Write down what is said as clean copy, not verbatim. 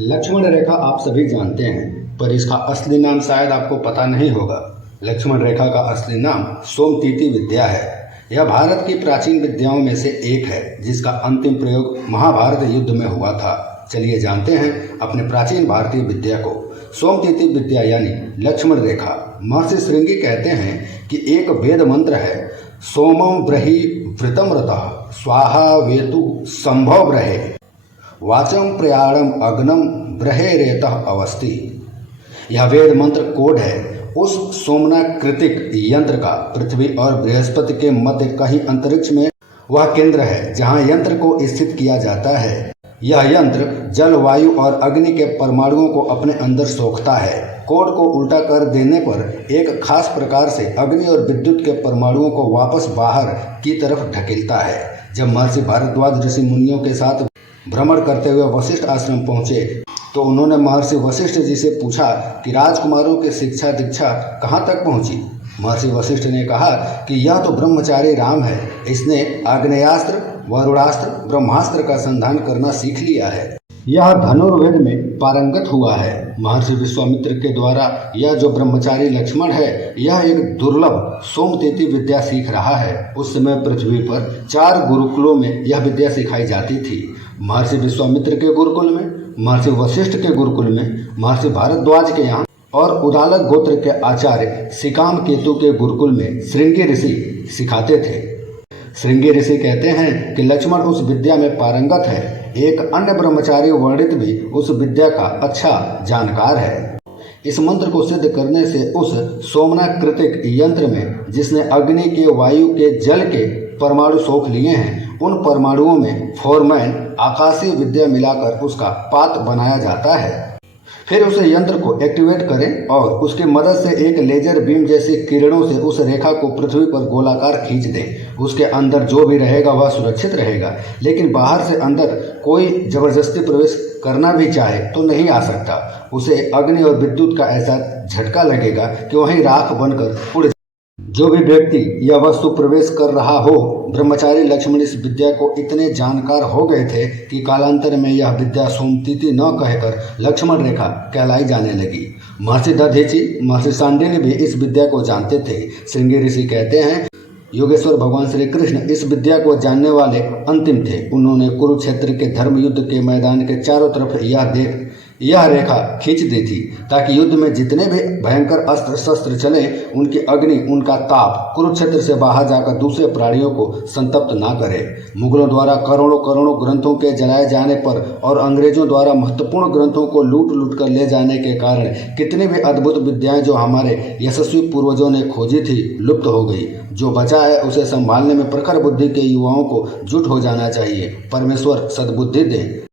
लक्ष्मण रेखा आप सभी जानते हैं, पर इसका असली नाम शायद आपको पता नहीं होगा। लक्ष्मण रेखा का असली नाम सोमतीती विद्या है। यह भारत की प्राचीन विद्याओं में से एक है, जिसका अंतिम प्रयोग महाभारत युद्ध में हुआ था। चलिए जानते हैं अपने प्राचीन भारतीय विद्या को। सोमतीती विद्या यानी लक्ष्मण रेखा। महर्षि श्रृंगी कहते हैं कि एक वेद मंत्र है, सोमं ब्रही वृतम रतः स्वाहा वेतु संभव ब्रहे वाचम प्रयाणम अग्नम ब्रहे रेतः अवस्थि। यह वेद मंत्र कोड है उस सोमनाकृतिक यंत्र का। पृथ्वी और बृहस्पति के मध्य कहीं अंतरिक्ष में वह केंद्र है जहां यंत्र को स्थित किया जाता है। यह यंत्र जल, वायु और अग्नि के परमाणुओं को अपने अंदर सोखता है। कोड को उल्टा कर देने पर एक खास प्रकार से अग्नि और विद्युत के परमाणुओं को वापस बाहर की तरफ ढकेलता है। जब महर्षि भारद्वाज ऋषि मुनियों के साथ भ्रमण करते हुए वशिष्ठ आश्रम पहुंचे तो उन्होंने महर्षि वशिष्ठ जी से पूछा कि राजकुमारों की शिक्षा दीक्षा कहाँ तक पहुंची। महर्षि वशिष्ठ ने कहा कि यह तो ब्रह्मचारी राम है, इसने आग्नेयास्त्र, वरुणास्त्र, ब्रह्मास्त्र का संधान करना सीख लिया है। यह धनुर्वेद में पारंगत हुआ है। महर्षि विश्वामित्र के द्वारा यह जो ब्रह्मचारी लक्ष्मण है, यह एक दुर्लभ सोमतीती विद्या सीख रहा है। उस समय पृथ्वी पर 4 गुरुकुलों में यह विद्या सिखाई जाती थी। महर्षि विश्वामित्र के गुरुकुल में, महर्षि वशिष्ठ के गुरुकुल में, महर्षि भारद्वाज के यहाँ और उदालक गोत्र के आचार्य सिकाम केतु के गुरुकुल में श्रृंगी ऋषि सिखाते थे। श्रृंगी ऋषि कहते हैं कि लक्ष्मण उस विद्या में पारंगत है। एक अन्य ब्रह्मचारी वर्णित भी उस विद्या का अच्छा जानकार है। इस मंत्र को सिद्ध करने से उस सोमनाकृतिक यंत्र में, जिसने अग्नि के, वायु के, जल के परमाणु सोख लिए हैं, उन परमाणुओं में फॉर्मैन आकाशीय विद्या मिलाकर उसका पात बनाया जाता है। फिर उस यंत्र को एक्टिवेट करें और उसकी मदद से एक लेजर बीम जैसी किरणों से उस रेखा को पृथ्वी पर गोलाकार खींच दें। उसके अंदर जो भी रहेगा वह सुरक्षित रहेगा, लेकिन बाहर से अंदर कोई जबरदस्ती प्रवेश करना भी चाहे तो नहीं आ सकता। उसे अग्नि और विद्युत का ऐसा झटका लगेगा कि वहीं राख बनकर उड़। जो भी व्यक्ति यह वस्तु प्रवेश कर रहा हो, ब्रह्मचारी लक्ष्मण इस विद्या को इतने जानकार हो गए थे कि कालांतर में यह विद्या सोमतीती न कहकर लक्ष्मण रेखा कहलाई जाने लगी। महर्षि दधीचि, महर्षि सांडिल्य भी इस विद्या को जानते थे। श्रृंगी ऋषि कहते हैं योगेश्वर भगवान श्री कृष्ण इस विद्या को जानने वाले अंतिम थे। उन्होंने कुरुक्षेत्र के धर्म युद्ध के मैदान के चारों तरफ यह रेखा खींच दी थी, ताकि युद्ध में जितने भी भयंकर अस्त्र शस्त्र चले, उनकी अग्नि, उनका ताप कुरुक्षेत्र से बाहर जाकर दूसरे प्राणियों को संतप्त ना करे। मुगलों द्वारा करोड़ों करोड़ों ग्रंथों के जलाए जाने पर और अंग्रेजों द्वारा महत्वपूर्ण ग्रंथों को लूट लूट कर ले जाने के कारण कितनी भी अद्भुत विद्याएं जो हमारे यशस्वी पूर्वजों ने खोजी थी, लुप्त हो गई। जो बचा है उसे संभालने में प्रखर बुद्धि के युवाओं को जुट हो जाना चाहिए। परमेश्वर सद्बुद्धि दे।